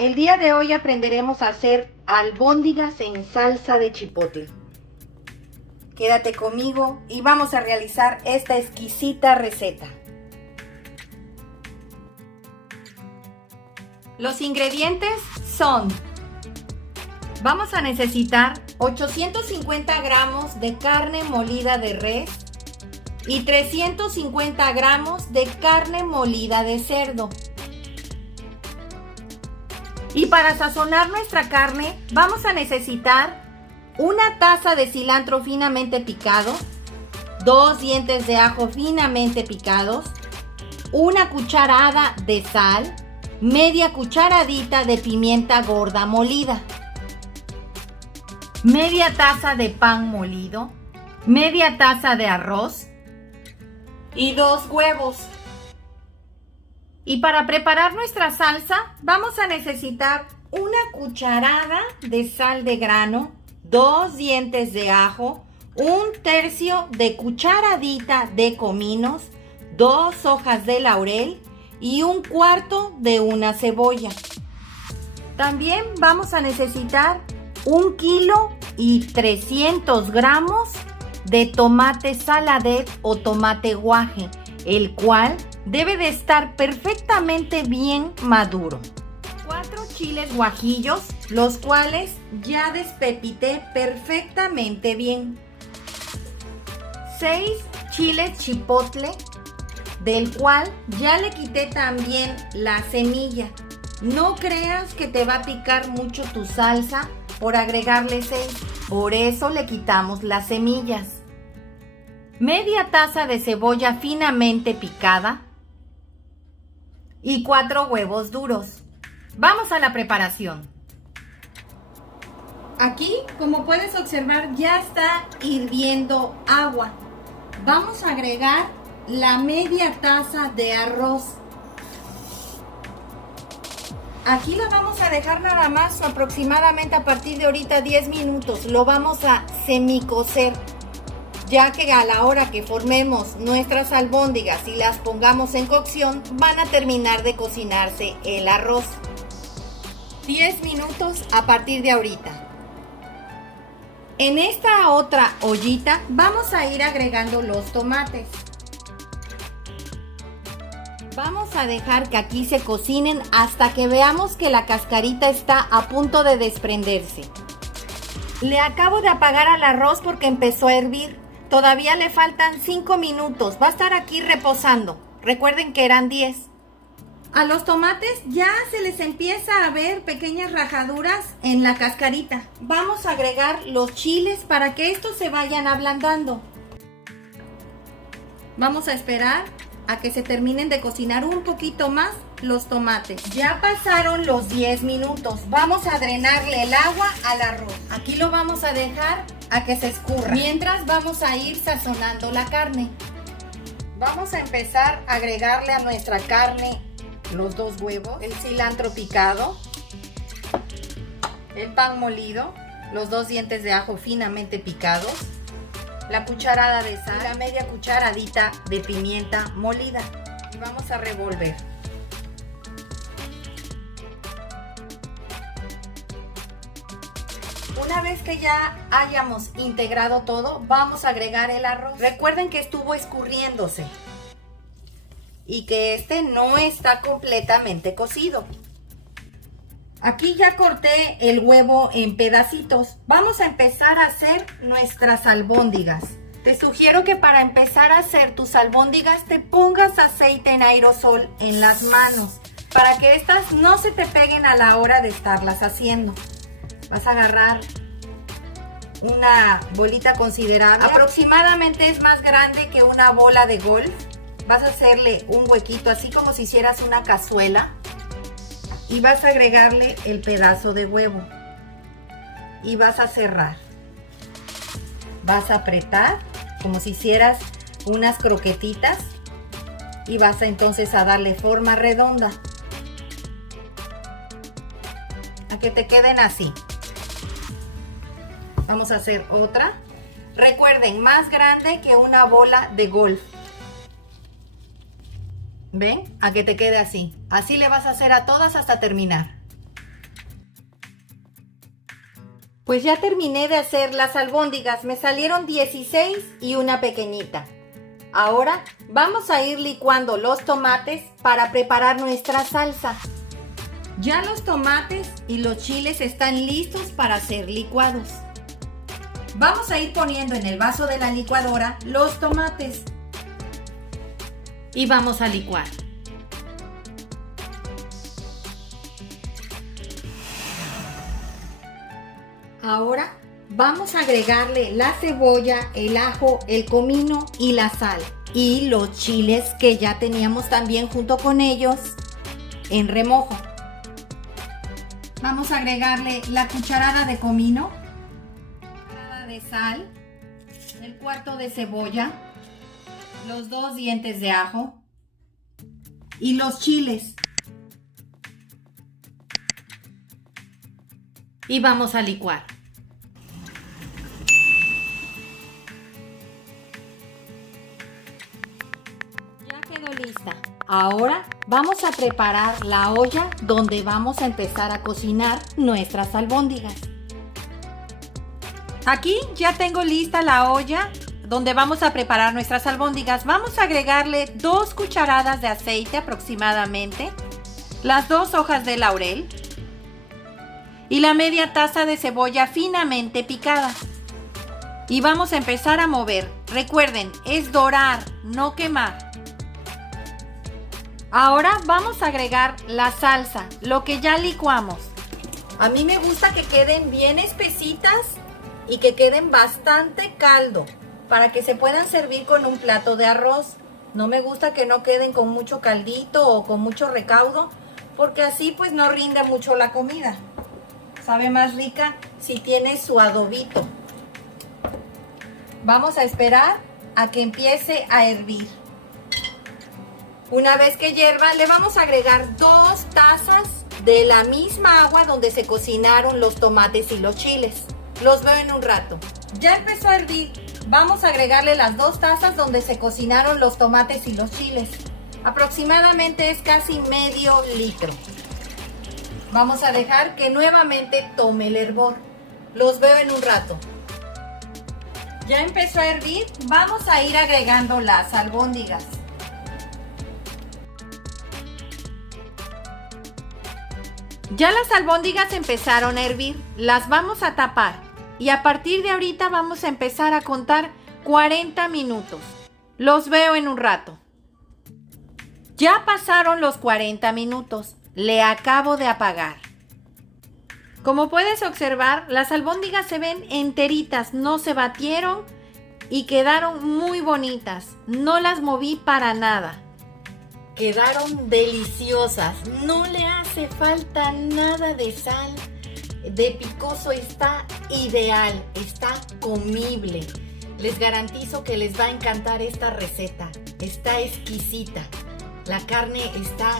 El día de hoy aprenderemos a hacer albóndigas en salsa de chipotle. Quédate conmigo y vamos a realizar esta exquisita receta. Los ingredientes son: vamos a necesitar 850 gramos de carne molida de res y 350 gramos de carne molida de cerdo. Y para sazonar nuestra carne vamos a necesitar una taza de cilantro finamente picado, 2 dientes de ajo finamente picados, una cucharada de sal, media cucharadita de pimienta gorda molida, media taza de pan molido, media taza de arroz y 2 huevos. Y para preparar nuestra salsa vamos a necesitar una cucharada de sal de grano, 2 dientes de ajo, 1/3 de cucharadita de cominos, 2 hojas de laurel y 1/4 de una cebolla. También vamos a necesitar 1 kilo y 300 gramos de tomate saladet o tomate guaje, el cual debe de estar perfectamente bien maduro. 4 chiles guajillos, los cuales ya despepité perfectamente bien. 6 chiles chipotle, del cual ya le quité también la semilla. No creas que te va a picar mucho tu salsa por agregarle 6, por eso le quitamos las semillas. Media taza de cebolla finamente picada y 4 huevos duros. Vamos a la preparación. Aquí, como puedes observar, ya está hirviendo agua. Vamos a agregar la media taza de arroz. Aquí la vamos a dejar nada más aproximadamente a partir de ahorita 10 minutos. Lo vamos a semicocer, ya que a la hora que formemos nuestras albóndigas y las pongamos en cocción, van a terminar de cocinarse el arroz. 10 minutos a partir de ahorita. En esta otra ollita vamos a ir agregando los tomates. Vamos a dejar que aquí se cocinen hasta que veamos que la cascarita está a punto de desprenderse. Le acabo de apagar al arroz porque empezó a hervir. Todavía le faltan 5 minutos. Va a estar aquí reposando. Recuerden que eran 10. A los tomates ya se les empieza a ver pequeñas rajaduras en la cascarita. Vamos a agregar los chiles para que estos se vayan ablandando. Vamos a esperar a que se terminen de cocinar un poquito más los tomates. Ya pasaron los 10 minutos. Vamos a drenarle el agua al arroz. Aquí lo vamos a dejar a que se escurra. Mientras vamos a ir sazonando la carne. Vamos a empezar a agregarle a nuestra carne los 2 huevos, el cilantro picado, el pan molido, los 2 dientes de ajo finamente picados, la cucharada de sal y la media cucharadita de pimienta molida. Y vamos a revolver. Una vez que ya hayamos integrado todo, vamos a agregar el arroz. Recuerden que estuvo escurriéndose y que este no está completamente cocido. Aquí ya corté el huevo en pedacitos. Vamos a empezar a hacer nuestras albóndigas. Te sugiero que para empezar a hacer tus albóndigas te pongas aceite en aerosol en las manos para que estas no se te peguen a la hora de estarlas haciendo. Vas a agarrar una bolita considerable, aproximadamente es más grande que una bola de golf. Vas a hacerle un huequito así como si hicieras una cazuela y vas a agregarle el pedazo de huevo y vas a cerrar. Vas a apretar como si hicieras unas croquetitas y vas a entonces a darle forma redonda a que te queden así. Vamos a hacer otra. Recuerden, más grande que una bola de golf. ¿Ven? A que te quede así. Así le vas a hacer a todas hasta terminar. Pues ya terminé de hacer las albóndigas, me salieron 16 y una pequeñita. Ahora vamos a ir licuando los tomates para preparar nuestra salsa. Ya los tomates y los chiles están listos para ser licuados. Vamos a ir poniendo en el vaso de la licuadora los tomates y vamos a licuar. Ahora vamos a agregarle la cebolla, el ajo, el comino y la sal. Y los chiles que ya teníamos también junto con ellos en remojo. Vamos a agregarle la cucharada de comino, la cucharada de sal, el cuarto de cebolla, los 2 dientes de ajo y los chiles. Y vamos a licuar. Ya quedó lista. Ahora vamos a preparar la olla donde vamos a empezar a cocinar nuestras albóndigas. Aquí ya tengo lista la olla donde vamos a preparar nuestras albóndigas. Vamos a agregarle 2 cucharadas de aceite aproximadamente, las 2 hojas de laurel y la media taza de cebolla finamente picada. Y vamos a empezar a mover. Recuerden, es dorar, no quemar. Ahora vamos a agregar la salsa, lo que ya licuamos. A mí me gusta que queden bien espesitas y que queden bastante caldo para que se puedan servir con un plato de arroz. No me gusta que no queden con mucho caldito o con mucho recaudo, porque así pues no rinde mucho la comida. Sabe más rica si tiene su adobito. Vamos a esperar a que empiece a hervir. Una vez que hierva, le vamos a agregar 2 tazas de la misma agua donde se cocinaron los tomates y los chiles. Los veo en un rato. Ya empezó a hervir. Vamos a agregarle las 2 tazas donde se cocinaron los tomates y los chiles. Aproximadamente es casi medio litro. Vamos a dejar que nuevamente tome el hervor. Los veo en un rato. Ya empezó a hervir. Vamos a ir agregando las albóndigas. Ya las albóndigas empezaron a hervir, las vamos a tapar y a partir de ahorita vamos a empezar a contar 40 minutos. Los veo en un rato. Ya pasaron los 40 minutos, le acabo de apagar. Como puedes observar, las albóndigas se ven enteritas, no se batieron y quedaron muy bonitas, no las moví para nada. Quedaron deliciosas, no le hace falta nada de sal, de picoso, está ideal, está comible. Les garantizo que les va a encantar esta receta, está exquisita, la carne está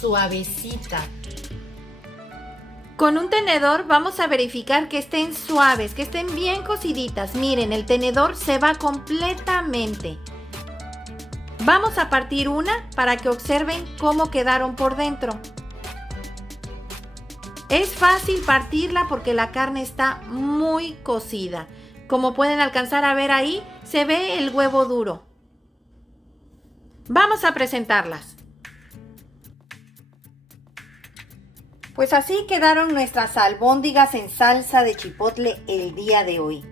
suavecita. Con un tenedor vamos a verificar que estén suaves, que estén bien cociditas. Miren, el tenedor se va completamente. Vamos a partir una para que observen cómo quedaron por dentro. Es fácil partirla porque la carne está muy cocida. Como pueden alcanzar a ver ahí, se ve el huevo duro. Vamos a presentarlas. Pues así quedaron nuestras albóndigas en salsa de chipotle el día de hoy.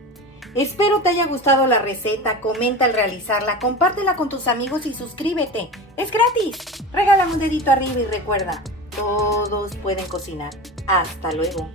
Espero te haya gustado la receta, comenta al realizarla, compártela con tus amigos y suscríbete. ¡Es gratis! Regálame un dedito arriba y recuerda, todos pueden cocinar. ¡Hasta luego!